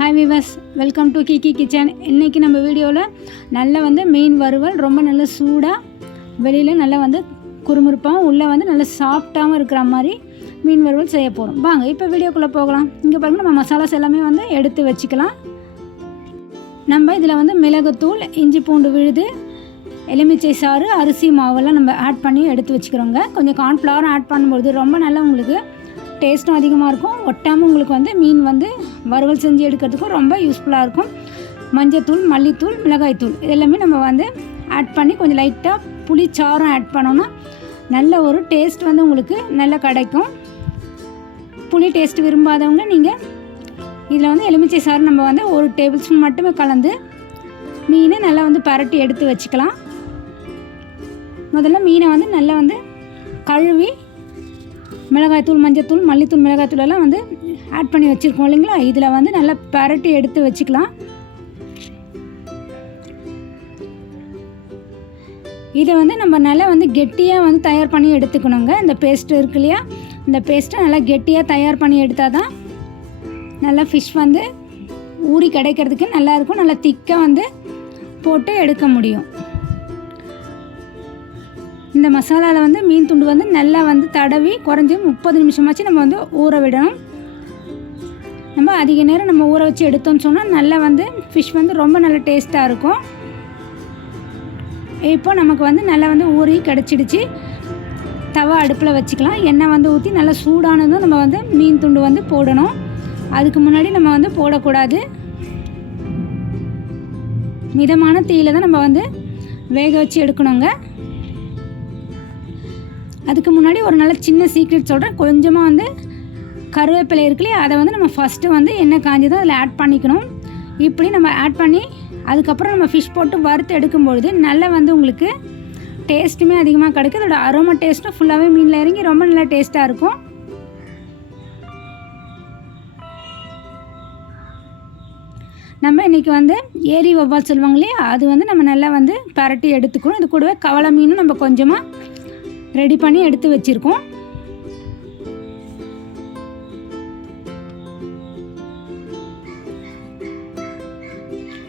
Hi viewers, welcome to Kiki kitchen. இன்றைக்கி நம்ம வீடியோவில் நல்ல மீன் வறுவல் ரொம்ப நல்ல சூடாக, வெளியில் நல்லா குறுமுறுப்பாகவும் உள்ளே நல்ல சாஃப்டாகவும் இருக்கிற மாதிரி மீன் வறுவல் செய்ய போகிறோம். வாங்க இப்போ வீடியோக்குள்ளே போகலாம். இங்கே பாருங்கள், நம்ம மசாலாஸ் எல்லாமே எடுத்து வச்சுக்கலாம். நம்ம இதில் மிளகுத்தூள், இஞ்சி பூண்டு விழுது, எலுமிச்சை சாறு, அரிசி மாவெல்லாம் நம்ம ஆட் பண்ணி எடுத்து வச்சுக்கிறோங்க. கொஞ்சம் கார்ன்ஃப்ளவரும் ஆட் பண்ணும்போது ரொம்ப நல்லா உங்களுக்கு டேஸ்ட்டும் அதிகமாக இருக்கும். ஒட்டாமல் உங்களுக்கு மீன் வறுவல் செஞ்சு எடுக்கிறதுக்கும் ரொம்ப யூஸ்ஃபுல்லாக இருக்கும். மஞ்சத்தூள், மல்லித்தூள், மிளகாய்த்தூள் இதெல்லாமே நம்ம ஆட் பண்ணி கொஞ்சம் லைட்டாக புளிச்சாரம் ஆட் பண்ணோன்னா நல்ல ஒரு டேஸ்ட் உங்களுக்கு நல்லா கிடைக்கும். புளி டேஸ்ட் விரும்பாதவங்க நீங்கள் இதில் எலுமிச்சை சாறு நம்ம 1 டேபிள் ஸ்பூன் மட்டுமே கலந்து மீனை நல்லா பரட்டி எடுத்து வச்சுக்கலாம். முதல்ல மீனை நல்லா கழுவி மிளகாய்த்தூள், மஞ்சத்தூள், மல்லித்தூள், மிளகாய்த்தூள் எல்லாம் ஆட் பண்ணி வச்சுருக்கோம் இல்லைங்களா. இதில் நல்லா பரட்டி எடுத்து வச்சுக்கலாம். இதை நம்ம நல்லா கெட்டியாக தயார் பண்ணி எடுத்துக்கணுங்க. இந்த பேஸ்ட்டு இருக்கு இல்லையா, இந்த பேஸ்ட்டை நல்லா கெட்டியாக தயார் பண்ணி எடுத்தால் தான் நல்லா ஃபிஷ் ஊறி கிடைக்கிறதுக்கு நல்லாயிருக்கும். நல்லா திக்காக போட்டு எடுக்க முடியும். இந்த மசாலாவில் மீன் துண்டு நல்லா தடவி குறைஞ்சி 30 நிமிஷமாச்சு நம்ம ஊற விடணும். நம்ம அதிக நேரம் நம்ம ஊற வச்சு எடுத்தோம்னு சொன்னால் நல்லா ஃபிஷ் ரொம்ப நல்ல டேஸ்ட்டாக இருக்கும். இப்போ நமக்கு நல்லா ஊறி கிடச்சிடுச்சு. தவா அடுப்பில் வச்சுக்கலாம். எண்ணெய் ஊற்றி நல்லா சூடானதும் நம்ம மீன் துண்டு போடணும். அதுக்கு முன்னாடி நம்ம போடக்கூடாது. மிதமான தீயில தான் நம்ம வேக வச்சு எடுக்கணுங்க. அதுக்கு முன்னாடி ஒரு நல்ல சின்ன சீக்ரெட் சொல்கிறேன். கொஞ்சமாக கருவேப்பிலை இருக்குல்லையே, அதை நம்ம ஃபஸ்ட்டு எண்ணெய் காஞ்சதும் அதில் ஆட் பண்ணிக்கணும். இப்படி நம்ம ஆட் பண்ணி அதுக்கப்புறம் நம்ம ஃபிஷ் போட்டு வறுத்து எடுக்கும்பொழுது நல்லா உங்களுக்கு டேஸ்ட்டுமே அதிகமாக கிடைக்கும். அதோட அரோமா டேஸ்ட்டும் ஃபுல்லாகவே மீனில் இறங்கி ரொம்ப நல்லா டேஸ்ட்டாக இருக்கும். நம்ம இன்றைக்கி ஏரி வவ்வால் சொல்லுவாங்க இல்லையா, அது நம்ம நல்லா பரட்டி எடுத்துக்கணும். இது கூடவே கவலை மீனும் நம்ம கொஞ்சமாக ரெடி பண்ணி எடுத்து வச்சுருக்கோம்.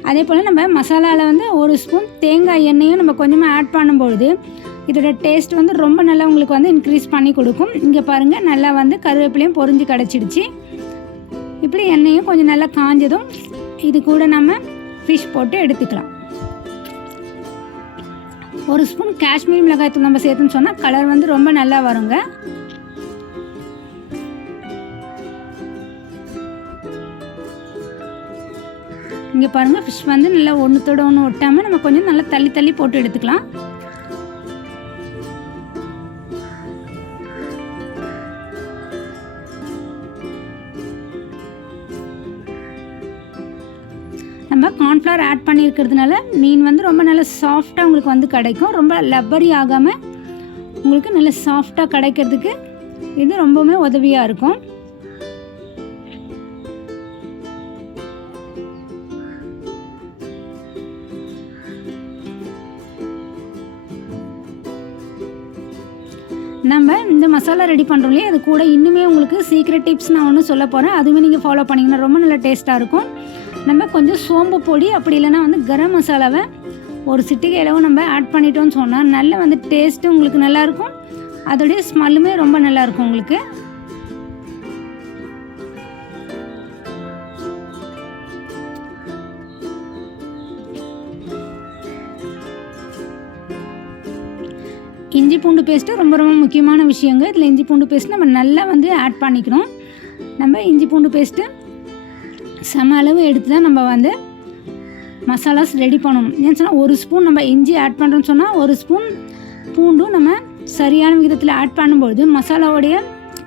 அதே போல் நம்ம மசாலாவில் 1 ஸ்பூன் தேங்காய் எண்ணெயும் நம்ம கொஞ்சமாக ஆட் பண்ணும்பொழுது இதோட டேஸ்ட் ரொம்ப நல்லா உங்களுக்கு இன்க்ரீஸ் பண்ணி கொடுக்கும். இங்கே பாருங்கள், நல்லா கருவேப்பிலையும் பொரிஞ்சு கிடச்சிடுச்சு. இப்படி எண்ணெயும் கொஞ்சம் நல்லா காஞ்சதும் இது கூட நம்ம ஃபிஷ் போட்டு எடுத்துக்கலாம். 1 ஸ்பூன் காஷ்மீரி மிளகாய்த்தூள் நம்ம சேர்த்துன்னு சொன்னால் கலர் ரொம்ப நல்லா வருங்க. இங்கே பாருங்கள், ஃபிஷ் நல்லா ஒன்றுத்தோட ஒன்று ஒட்டாமல் நம்ம கொஞ்சம் நல்லா தள்ளி தள்ளி போட்டு எடுத்துக்கலாம். நம்ம கார்ன்ஃப்ளவர் ஆட் பண்ணியிருக்கிறதுனால மீன் ரொம்ப நல்லா சாஃப்டாக உங்களுக்கு கிடைக்கும். ரொம்ப லப்பரி ஆகாமல் உங்களுக்கு நல்ல சாஃப்டாக கிடைக்கிறதுக்கு இது ரொம்பவுமே உதவியாக இருக்கும். நம்ம இந்த மசாலா ரெடி பண்ணுறோம் இல்லையா, அது கூட இன்னுமே உங்களுக்கு சீக்ரெட் டிப்ஸ் நான் ஒன்று சொல்ல போகிறேன். அதுவுமே நீங்கள் ஃபாலோ பண்ணிங்கன்னா ரொம்ப நல்லா டேஸ்ட்டாக இருக்கும். நம்ம கொஞ்சம் சோம்பு பொடி அப்படி இல்லைன்னா கரம் மசாலாவை 1 சிட்டிகை அளவு நம்ம ஆட் பண்ணிட்டோம்னு சொன்னால் நல்ல டேஸ்ட்டு உங்களுக்கு நல்லாயிருக்கும். அதோடைய ஸ்மெல்லுமே ரொம்ப நல்லாயிருக்கும் உங்களுக்கு. இஞ்சி பூண்டு பேஸ்ட்டு ரொம்ப ரொம்ப முக்கியமான விஷயங்க. இதில் இஞ்சி பூண்டு பேஸ்ட்டு நம்ம நல்லா ஆட் பண்ணிக்கணும். நம்ம இஞ்சி பூண்டு பேஸ்ட்டு சம அளவு எடுத்து தான் நம்ம மசாலாஸ் ரெடி பண்ணணும். ஏன்னு சொன்னால் 1 ஸ்பூன் நம்ம இஞ்சி ஆட் பண்ணுறோன்னு சொன்னால் 1 ஸ்பூன் பூண்டும் நம்ம சரியான விதத்தில் ஆட் பண்ணும்பொழுது மசாலாவுடைய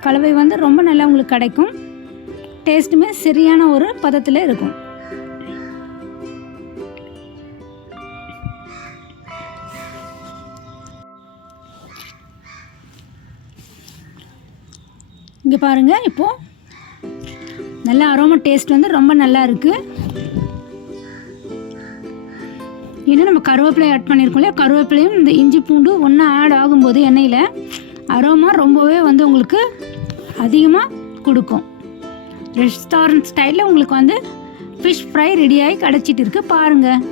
கலவை ரொம்ப நல்லா உங்களுக்கு கிடைக்கும். டேஸ்ட்டுமே சரியான ஒரு பதத்தில் இருக்கும். இங்கே பாருங்கள், இப்போது நல்ல அரோமா டேஸ்ட் ரொம்ப நல்லா இருக்குது. ஏன்னா நம்ம கருவேப்பிலை ஆட் பண்ணியிருக்கோம் இல்லையா, கருவேப்பிலையும் இந்த இஞ்சி பூண்டு ஒன்றா ஆட் ஆகும்போது எண்ணெயில் அரோமா ரொம்பவே உங்களுக்கு அதிகமாக கொடுக்கும். ரெஸ்டாரண்ட் ஸ்டைலில் உங்களுக்கு ஃபிஷ் ஃப்ரை ரெடியாகி கிடச்சிட்டு இருக்குது பாருங்கள்.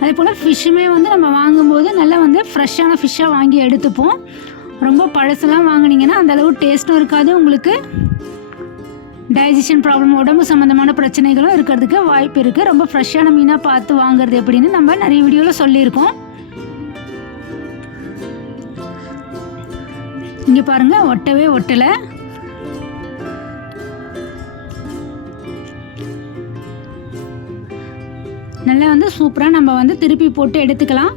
அதே போல் ஃபிஷ்ஷுமே வந்து நம்ம வாங்கும்போது நல்லா வந்து ஃப்ரெஷ்ஷான ஃபிஷ்ஷாக வாங்கி எடுத்துப்போம். ரொம்ப பழசெல்லாம் வாங்கினீங்கன்னா அந்தளவு டேஸ்ட்டும் இருக்காது, உங்களுக்கு டைஜஷன் ப்ராப்ளம், உடம்பு சம்மந்தமான பிரச்சனைகளும் இருக்கிறதுக்கு வாய்ப்பு இருக்குது. ரொம்ப ஃப்ரெஷ்ஷான மீனாக பார்த்து வாங்குறது எப்படின்னு நம்ம நிறைய வீடியோவில் சொல்லியிருக்கோம். இங்கே பாருங்கள், ஒட்டவே ஒட்டலை. நல்லா வந்து சூப்பராக நம்ம வந்து திருப்பி போட்டு எடுத்துக்கலாம்.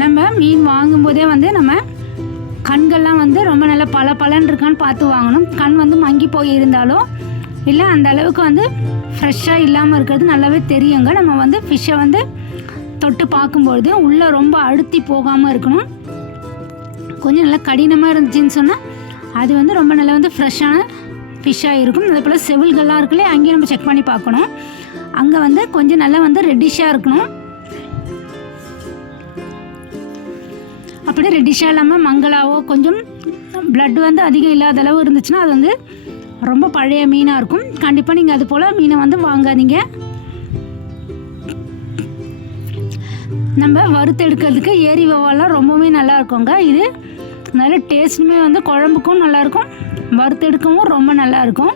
நம்ம மீன் வாங்கும்போதே வந்து நம்ம கண்கள்லாம் வந்து ரொம்ப நல்லா பலன்னு இருக்கான்னு பார்த்து வாங்கணும். கண் வந்து மங்கி போய் இருந்தாலும் இல்லை அந்த அளவுக்கு வந்து ஃப்ரெஷ்ஷாக இல்லாமல் இருக்கிறது நல்லாவே தெரியுங்க. நம்ம வந்து ஃபிஷ்ஷை வந்து தொட்டு பார்க்கும்பொழுது உள்ளே ரொம்ப அழுத்தி போகாமல் இருக்கணும். கொஞ்சம் நல்லா கடினமாக இருந்துச்சுன்னு சொன்னால் அது வந்து ரொம்ப நல்லா வந்து ஃப்ரெஷ்ஷான ஃபிஷ்ஷாக இருக்கும். அதே போல் செவில்கள்லாம் இருக்குல்லையே, அங்கேயும் நம்ம செக் பண்ணி பார்க்கணும். அங்கே வந்து கொஞ்சம் நல்லா வந்து ரெட்டிஷாக இருக்கணும். அப்படி ரெட்டிஷாக இல்லாமல் மங்களாவோ கொஞ்சம் பிளட் வந்து அதிகம் இல்லாத அளவு இருந்துச்சுன்னா அது வந்து ரொம்ப பழைய மீனாக இருக்கும். கண்டிப்பாக நீங்கள் அது போல் மீனை வந்து வாங்காதீங்க. நம்ம வறுத்து எடுக்கிறதுக்கு ஏரி வவாலாம் ரொம்பவே நல்லா இருக்குங்க. இது நல்ல டேஸ்ட்டுமே வந்து குழம்புக்கும் நல்லாயிருக்கும், வறுத்து எடுக்கவும் ரொம்ப நல்லாயிருக்கும்.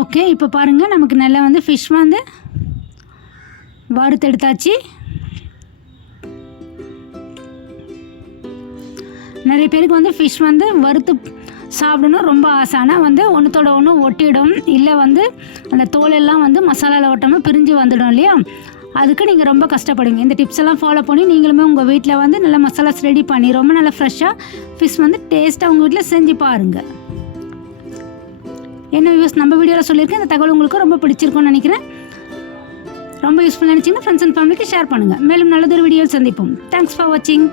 ஓகே, இப்போ பாருங்கள், நமக்கு நல்லா வந்து ஃபிஷ் வந்து வறுத்து எடுத்தாச்சு. நிறைய பேருக்கு வந்து ஃபிஷ் வந்து வறுத்து சாப்பிடணும் ரொம்ப ஆசை. ஆனால் வந்து ஒன்றுத்தோட ஒன்று ஒட்டிடும், இல்லை வந்து அந்த தோலெல்லாம் வந்து மசாலாவில் ஒட்டாமல் பிரிஞ்சு வந்துடும் இல்லையா. அதுக்கு நீங்கள் ரொம்ப கஷ்டப்படுவீங்க. இந்த டிப்ஸ் எல்லாம் ஃபாலோ பண்ணி நீங்களுமே உங்கள் வீட்டில் வந்து நல்லா மசாலாஸ் ரெடி பண்ணி ரொம்ப நல்லா ஃப்ரெஷ்ஷாக ஃபிஷ் வந்து டேஸ்ட்டாக உங்கள் வீட்டில் செஞ்சு பாருங்கள். என்ன வியூஸ் நம்ம வீடியோவில் சொல்லியிருக்கேன். இந்த தகவல் உங்களுக்கு ரொம்ப பிடிச்சிருக்கும்னு நினைக்கிறேன். ரொம்ப யூஸ்ஃபுல்லாக நினச்சிங்கன்னா ஃப்ரெண்ட்ஸ் அண்ட் ஃபேமிலிக்கு ஷேர் பண்ணுங்கள். மேலும் நல்லதொரு வீடியோவில் சந்திப்போம். தேங்க்ஸ் ஃபார் வாட்சிங்.